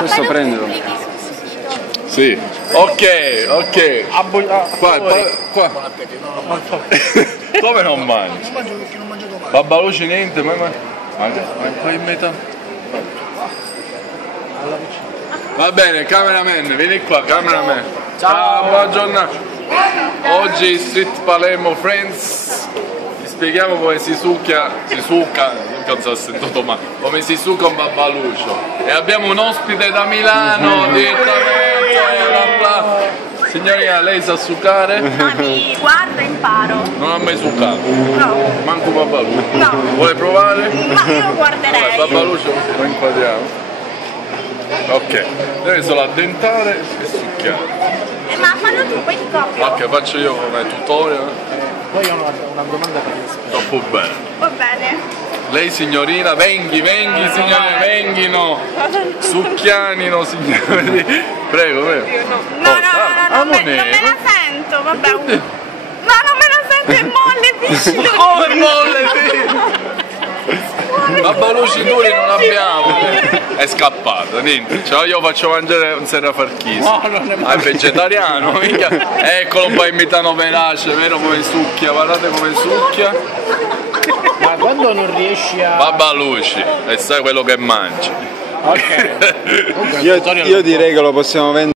Questo prendilo. Sì. Ok, ok. Qua. Come non mangi? Non mangio perché non mangio domani. Babbaluci niente, ma qua in metà. Va bene, cameraman, vieni qua, cameraman. Ciao, buona giornata. Oggi Street Palermo Friends. Vi spieghiamo come si succa, non so se sentito male, come si succa un babbaluccio. E abbiamo un ospite da Milano direttamente. Signorina, lei sa succare? Ma mi guardo e imparo. Non ha mai succato? No. Manco un babbaluccio? No. Vuole provare? Ma io lo guarderei. Babbaluccio così lo inquadriamo. Ok, deve solo addentare e succhiare. Ma fallo tu, poi ti copio. Ok, faccio io come tutorial. Poi ho una domanda per lei. Troppo bene. Va bene. Lei signorina, venghi signore, venghino. Succhianino signori. Prego, prego. No, non me la sento, vabbè. No, non me la sento, è molle, vicino. Come molle, babbalucci duri non abbiamo. È scappato, niente. Cioè io faccio mangiare un serrafarchise. No, non è è vegetariano, mica. Eccolo qua imitano Verace, vero come succhia, guardate come succhia. Ma quando non riesci a... Babbalucci, e sai quello che mangi. Ok. Io direi che lo possiamo vendere.